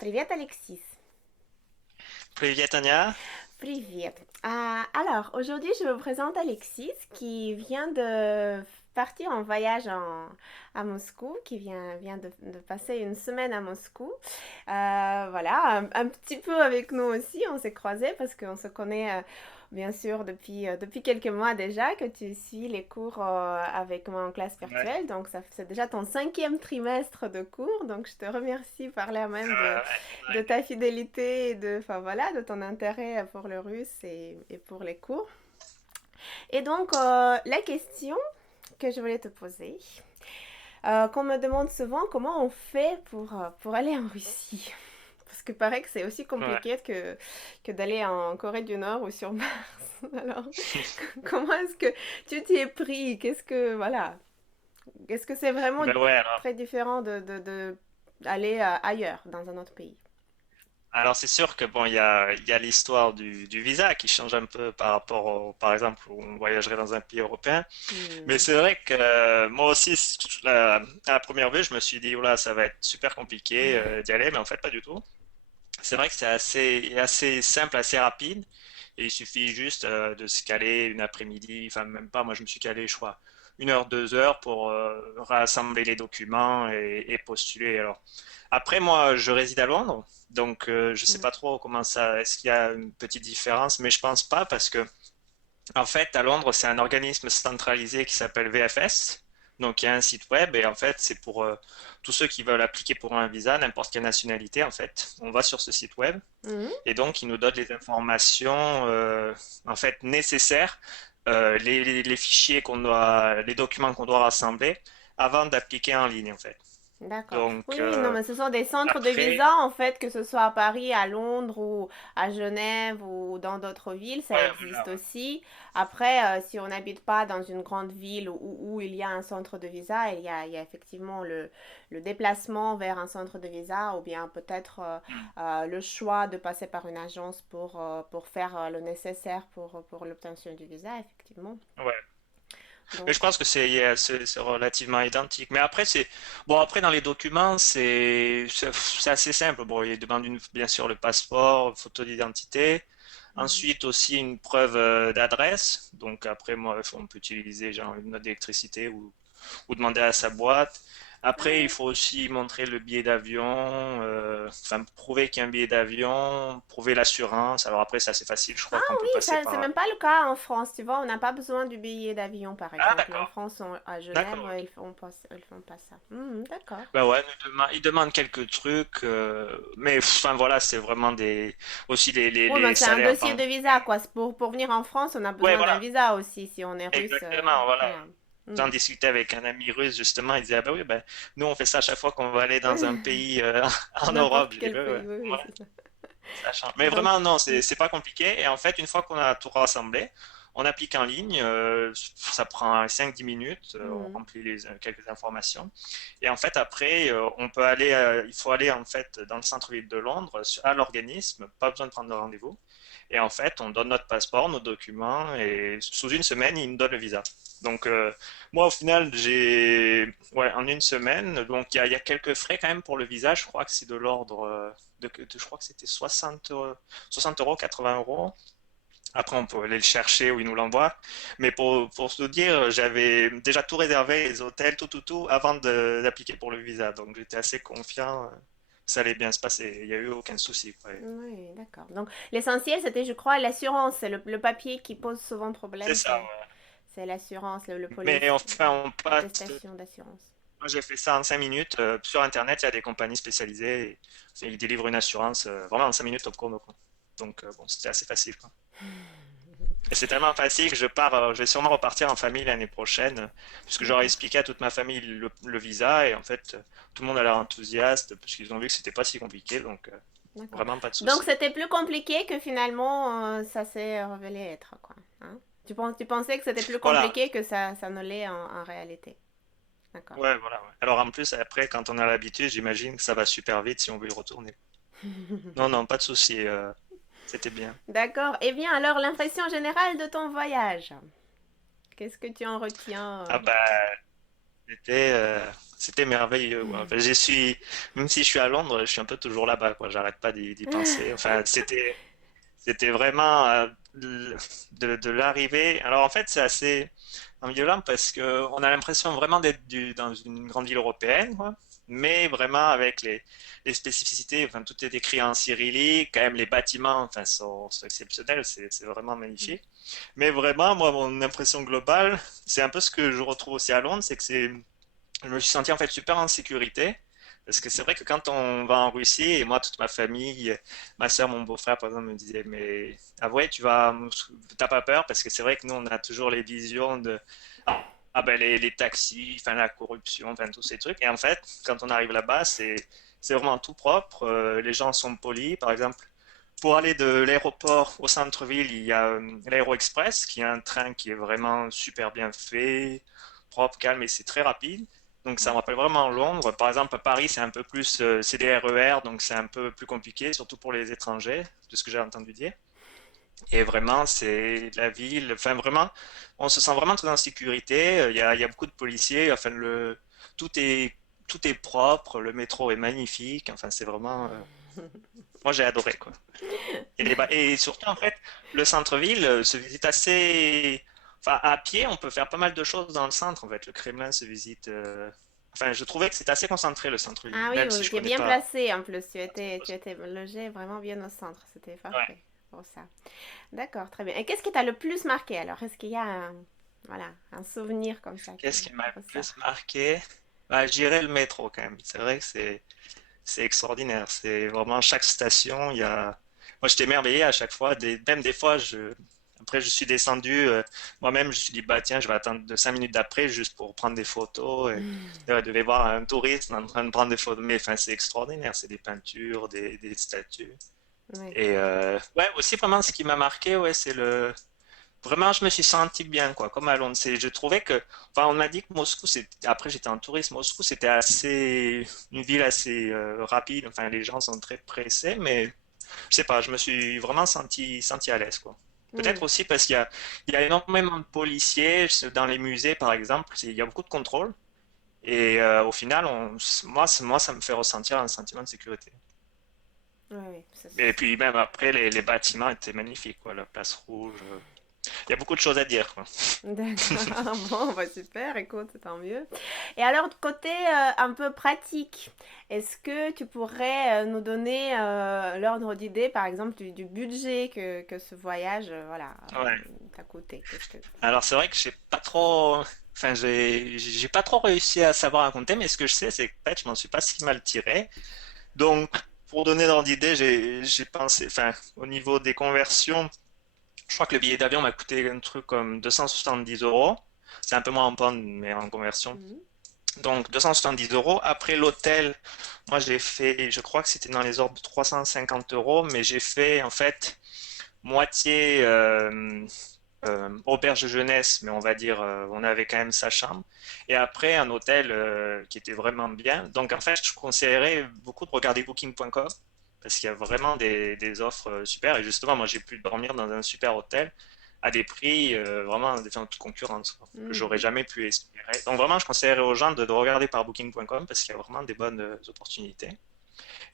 Привет, Alexis. Привет, Anya. Привет. Alors, aujourd'hui, je vous présente Alexis qui vient de partir en voyage à Moscou, qui vient de passer une semaine à Moscou. Voilà, un petit peu avec nous aussi, on s'est croisés parce qu'on se connaît bien sûr depuis quelques mois déjà, que tu suis les cours avec moi en classe Ouais. virtuelle. Donc, c'est déjà ton cinquième trimestre de cours. Donc, je te remercie par là même de Ouais. ta fidélité et enfin voilà, de ton intérêt pour le russe et pour les cours. Et donc, la question que je voulais te poser, qu'on me demande souvent comment on fait pour aller en Russie. Parce que paraît que c'est aussi Ouais. compliqué que d'aller en Corée du Nord ou sur Mars. Alors, comment est-ce que tu t'y es pris? Voilà, est-ce que c'est vraiment Ben ouais, alors, très différent d'aller ailleurs, dans un autre pays? alors c'est sûr que bon, il y a l'histoire du visa qui change un peu par rapport par exemple, où on voyagerait dans un pays européen. Mais Hmm. c'est vrai que moi aussi, à la première vue, je me suis dit, oula, ça va être super compliqué d'y aller, mais en fait, pas du tout. C'est vrai que c'est assez simple, assez rapide. Et il suffit juste de se caler une après-midi, enfin même pas, moi je me suis calé, je crois, 1 heure, 2 heures pour rassembler les documents et postuler. Alors, après, moi, je réside à Londres, donc je sais Hmm. pas trop comment ça, est-ce qu'il y a une petite différence, mais je pense pas parce que en fait, à Londres, c'est un organisme centralisé qui s'appelle VFS. Donc, il y a un site web et en fait, c'est pour tous ceux qui veulent appliquer pour un visa, n'importe quelle nationalité, en fait. On va sur ce site web Mhm. et donc, il nous donne les informations en fait nécessaires, les fichiers les documents qu'on doit rassembler avant d'appliquer en ligne, en fait. D'accord. Donc, Oui, oui, non, mais ce sont des centres de après, visa, en fait, que ce soit à Paris, à Londres ou à Genève ou dans d'autres villes, ça ouais, existe voilà, aussi. Après, si on n'habite pas dans une grande ville où il y a un centre de visa, il y a effectivement le déplacement vers un centre de visa ou bien peut-être ouais. le choix de passer par une agence pour faire le nécessaire pour l'obtention du visa, effectivement. Hmm, ouais. Mais je Donc, pense que c'est relativement identique. Mais après, bon, après, dans les documents, c'est assez simple. Bon, il demande bien sûr le passeport, photo d'identité. mhm. Ensuite, aussi une preuve d'adresse. Donc, après, moi, on peut utiliser genre une note d'électricité ou demander à sa boîte. Ah Après, il oui. faut aussi montrer le billet d'avion, enfin, prouver qu'il y a un billet d'avion, prouver l'assurance. Alors après, c'est assez facile. Je Ah crois qu'on peut oui, passer ça, c'est par. même pas le cas en France, tu vois, on n'a pas besoin du billet d'avion, par Ah, exemple. En d'accord. France, à Genève, D'accord, ok. ils font pas ça. D'accord. Ben ouais, il demande quelques trucs, mais enfin voilà, c'est vraiment aussi Oui, mais les c'est un salaires dossier bancaires. de visa, quoi. Pour venir en France, on a Ouais, besoin d'un voilà, visa aussi, si on est russe. exactement, voilà. Yeah. J'en Hmm. discutais avec un ami russe justement, il disait, ah ben oui, ben nous on fait ça à chaque fois qu'on va aller dans un pays en Europe. N'importe J'ai dit, quel ouais, ouais, pays, oui, oui, ouais, c'est ça. ça change. Mais Donc, vraiment, non, hmm. c'est pas compliqué. Et en fait, une fois qu'on a tout rassemblé, on applique en ligne, ça prend 5 10 minutes, on Hmm. remplit quelques informations. Et en fait, après, il faut aller en fait dans le centre-ville de Londres, à l'organisme, pas besoin de prendre de rendez-vous. Et en fait, on donne notre passeport, nos documents, et sous une semaine, ils nous donnent le visa. Donc, moi, au final, ouais, en une semaine, donc il y a quelques frais quand même pour le visa. Je crois que c'est de l'ordre je crois que c'était 60 euros, 80 euros. Après, on peut aller le chercher ou il nous l'envoie. Mais pour se dire, j'avais déjà tout réservé, les hôtels, tout, avant d'appliquer pour le visa. Donc, j'étais assez confiant. Ça allait bien se passer. Il n'y a eu aucun souci, quoi. Oui, d'accord. Donc, l'essentiel, c'était, je crois, l'assurance. C'est le papier qui pose souvent C'est problème, ça, ouais. c'est l'assurance, le police, Mais enfin, on passe. l'attestation d'assurance. Moi, j'ai fait ça en 5 minutes. Sur Internet, il y a des compagnies spécialisées. Ils délivrent une assurance vraiment en 5 minutes top chrono, quoi. Donc, bon, c'était assez facile, quoi. Et c'est tellement facile que je vais sûrement repartir en famille l'année prochaine, puisque j'aurais D'accord. expliqué à toute ma famille le visa, et en fait, tout le monde a l'air enthousiaste, parce qu'ils ont vu que c'était pas si compliqué, donc D'accord. vraiment pas de Donc souci. c'était plus compliqué que finalement ça s'est révélé être, quoi. Hein? Tu pensais que c'était plus Voilà, compliqué que ça ne l'est en réalité. D'accord. ouais, voilà, ouais. Alors en plus, après, quand on a l'habitude, j'imagine que ça va super vite si on veut y retourner. Non, non, pas de souci, c'était bien. D'accord. Eh bien, alors l'impression générale de ton voyage. Qu'est-ce que tu en retiens Ah bah, c'était, c'était merveilleux, quoi. Enfin, même si je suis à Londres, je suis un peu toujours là-bas, quoi. J'arrête pas d'y penser. Enfin, c'était vraiment de l'arrivée. Alors en fait, c'est assez violent parce que on a l'impression vraiment d'être dans une grande ville européenne, quoi. Mais vraiment avec les spécificités, enfin tout est écrit en cyrillique, quand même les bâtiments, enfin sont exceptionnels, c'est vraiment magnifique. Mais vraiment, moi, mon impression globale, c'est un peu ce que je retrouve aussi à Londres, c'est que je me suis senti en fait super en sécurité. Parce que c'est vrai que quand on va en Russie, et moi, toute ma famille, ma soeur, mon beau-frère, par exemple, me disaient, mais ah ouais, t'as pas peur? Parce que c'est vrai que nous, on a toujours les visions de, ah ben les taxis, enfin la corruption, enfin tous ces trucs. Et en fait, quand on arrive là-bas, c'est vraiment tout propre. Les gens sont polis. Par exemple, pour aller de l'aéroport au centre-ville, il y a l'Aéro Express, qui est un train qui est vraiment super bien fait, propre, calme et c'est très rapide. Donc ça me rappelle vraiment Londres. Par exemple, à Paris, c'est un peu plus, c'est des RER, donc c'est un peu plus compliqué, surtout pour les étrangers, de ce que j'ai entendu dire. Et vraiment, c'est la ville, enfin vraiment, on se sent vraiment très en sécurité. Il y a beaucoup de policiers, enfin tout est, tout est propre, le métro est magnifique, enfin c'est vraiment, moi j'ai adoré quoi. Et surtout, en fait, le centre-ville se visite assez. Enfin, à pied, on peut faire pas mal de choses dans le centre, en fait. Le Kremlin se visite. Enfin, je trouvais que c'était assez concentré, le centre-ville, Ah oui, même vous si je étiez connais bien pas. placé en plus. Tu étais logé vraiment bien au centre. C'était Ouais. parfait pour ça. D'accord, très bien. Et qu'est-ce qui t'a le plus marqué alors? Est-ce qu'il y a voilà, un souvenir comme ça Qu'est-ce qui m'a le qui ressort? plus marqué? Bah, je dirais le métro, quand même. C'est vrai que c'est extraordinaire. C'est vraiment chaque station, il y a. Moi, j'étais émerveillé à chaque fois. Même des fois, après, je suis descendu. Moi-même, je me suis dit, bah tiens, je vais attendre de 5 minutes d'après juste pour prendre des photos. Et ouais, je devais voir un touriste en train de prendre des photos. Mais enfin, c'est extraordinaire. C'est des peintures, des statues. Oui. Et ouais, aussi vraiment, ce qui m'a marqué, ouais, c'est le. Vraiment, je me suis senti bien, quoi, comme à Londres. Je trouvais que, enfin, on m'a dit que Moscou, après j'étais en tourisme, Moscou, c'était une ville assez rapide. Enfin, les gens sont très pressés, mais je sais pas, je me suis vraiment senti à l'aise, quoi. Hmm. Peut-être aussi parce qu'il y a énormément de policiers dans les musées, par exemple. Il y a beaucoup de contrôles. Et au final, moi, ça me fait ressentir un sentiment de sécurité. Oui, oui. Et puis même après, les bâtiments étaient magnifiques, quoi. La place rouge. Il y a beaucoup de choses à dire, quoi. D'accord, bon, bah super, écoute, tant mieux. Et alors, côté un peu pratique, est-ce que tu pourrais nous donner l'ordre d'idée, par exemple, du budget que ce voyage, voilà, Ouais. t'a coûté? Qu'est-ce que... Alors c'est vrai que j'ai pas trop, enfin j'ai pas trop réussi à savoir raconter, mais ce que je sais, c'est que en fait, je m'en suis pas si mal tiré. Donc pour donner dans l'idée, j'ai pensé, enfin au niveau des conversions, je crois que le billet d'avion m'a coûté un truc comme 270 euros. C'est un peu moins en pounds, mais en conversion. Mhm. Donc 270 euros. Après l'hôtel, moi j'ai fait, je crois que c'était dans les ordres de 350 euros, mais j'ai fait en fait moitié auberge de jeunesse, mais on va dire, on avait quand même sa chambre. Et après, un hôtel qui était vraiment bien. Donc, en fait, je conseillerais beaucoup de regarder booking.com parce qu'il y a vraiment des offres super. Et justement, moi, j'ai pu dormir dans un super hôtel à des prix vraiment défiant toute concurrence, quoi, que j'aurais Mhm. jamais pu espérer. Donc, vraiment, je conseillerais aux gens de regarder par booking.com parce qu'il y a vraiment des bonnes opportunités.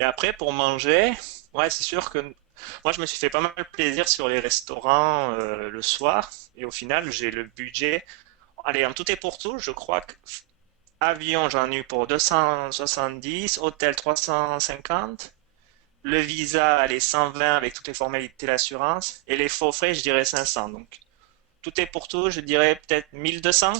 Et après, pour manger, ouais, c'est sûr que moi, je me suis fait pas mal plaisir sur les restaurants le soir. Et au final, j'ai le budget. Allez, en tout et pour tout, je crois que avion, j'en ai eu pour 270, hôtel 350, le visa, allez, 120 avec toutes les formalités d'assurance, et les faux frais, je dirais 500. Donc, tout est pour tout, je dirais peut-être 1200.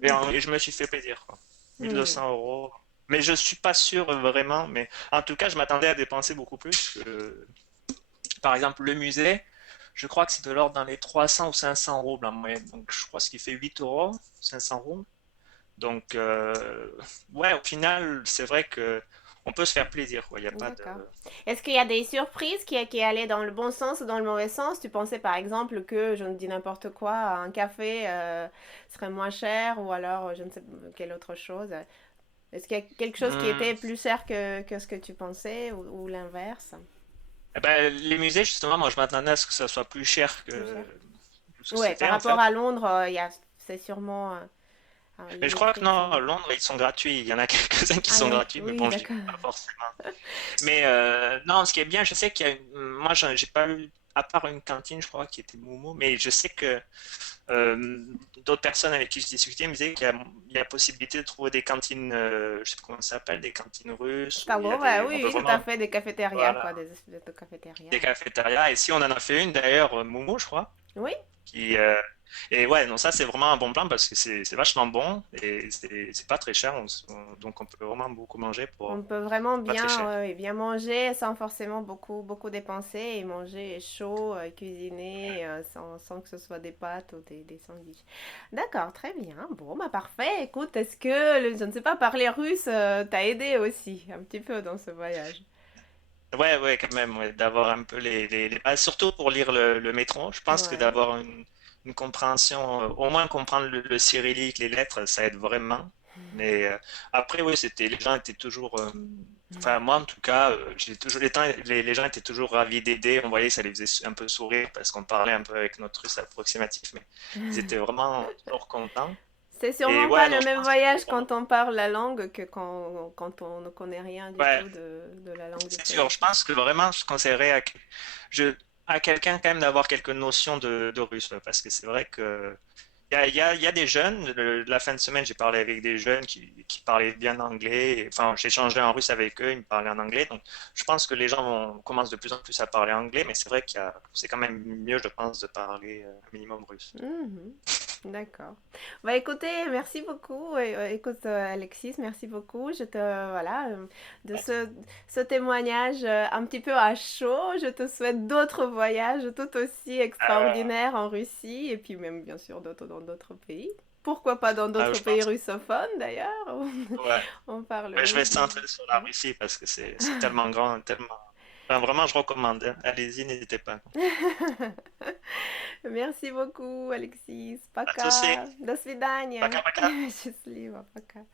Et je me suis fait plaisir, quoi. Oui, oui. 1200 euros. Mais je suis pas sûr vraiment. Mais en tout cas, je m'attendais à dépenser beaucoup plus. Par exemple, le musée, je crois que c'est de l'ordre dans les 300 ou 500 roubles en moyenne. Donc, je crois ce qui fait 8 euros, 500 roubles. Donc, ouais, au final, c'est vrai que on peut se faire plaisir, quoi. Il n'y a pas de. D'accord. Est-ce qu'il y a des surprises qui allaient dans le bon sens ou dans le mauvais sens? Tu pensais par exemple que, je ne dis n'importe quoi, un café serait moins cher ou alors je ne sais quelle autre chose. Est-ce qu'il y a quelque chose qui Hmm. était plus cher que ce que tu pensais ou l'inverse? Eh ben, les musées, justement, moi, je m'attendais à ce que ça soit plus cher Plus cher? que ce que Ouais, par c'était, en rapport fait. à Londres, c'est sûrement. Alors, Mais les je crois que non, écritures. à Londres, ils sont gratuits. Il y en a quelques-uns qui Ah, sont gratuits, mais oui, bon, je n'y vais d'accord. pas forcément. Mais non, ce qui est bien, je sais qu'il y a moi, j'ai pas eu, à part une cantine, je crois, qui était Momo, mais je sais que d'autres personnes avec qui je discutais me disaient qu'il y a possibilité de trouver des cantines, je sais pas comment ça s'appelle, des cantines russes, où il y a Ouais, des, on oui, peut oui, tout à vraiment, fait, des cafétérias, quoi, voilà, des espèces de cafétérias. des cafétérias. Et si on en a fait une, d'ailleurs, Momo, je crois, Oui, qui, et ouais, non, ça c'est vraiment un bon plan parce que c'est vachement bon et c'est pas très cher, donc on peut vraiment beaucoup manger on pour peut vraiment pas très cher. bien, et bien manger sans forcément beaucoup dépenser et manger chaud, cuisiné, sans que ce soit des pâtes ou des sandwichs. D'accord, très bien. Bon, bah parfait. Écoute, est-ce que, je ne sais pas, parler russe t'a aidé aussi un petit peu dans ce voyage? Ouais, ouais, quand même, ouais, d'avoir un peu les bases, surtout pour lire le métro. Je pense que Ouais. d'avoir une compréhension, au moins comprendre le cyrillique, les lettres, ça aide vraiment. Mais après, oui, les gens étaient toujours, enfin moi en tout cas, j'ai toujours les gens étaient toujours ravis d'aider. On voyait, ça les faisait un peu sourire parce qu'on parlait un peu avec notre russe approximatif, mais ils étaient vraiment toujours contents. C'est Et sûrement pas ouais, le non, je même pense qu'il faut voyage vraiment. quand on parle la langue que quand on ne connaît rien du Ouais, tout de la langue du c'est pays, sûr, je quoi. pense que vraiment, je conseillerais je, à quelqu'un quand même d'avoir quelques notions de russe, là, parce que c'est vrai que il y a des jeunes, la fin de semaine, j'ai parlé avec des jeunes qui parlaient bien anglais, enfin, j'ai échangé en russe avec eux, ils me parlaient en anglais, donc je pense que les gens commencent de plus en plus à parler anglais, mais c'est vrai c'est quand même mieux, je pense, de parler un minimum russe. Mhm. D'accord. Bah écoutez, merci beaucoup. Écoute, Alexis, merci beaucoup. Voilà, de ce témoignage un petit peu à chaud. Je te souhaite d'autres voyages tout aussi extraordinaires en Russie et puis même bien sûr d'autres dans d'autres pays. Pourquoi pas dans d'autres Je pays pense, russophones d'ailleurs? ouais. On parle Ouais, je vais russe. se centrer sur la Hein. Russie parce que c'est tellement grand, tellement. Enfin, vraiment, je recommande, hein. Allez-y, n'hésitez pas. Merci beaucoup, Alexis. Pas de souci. Пока. До свидания. Пока-пока. Счастливо. Пока.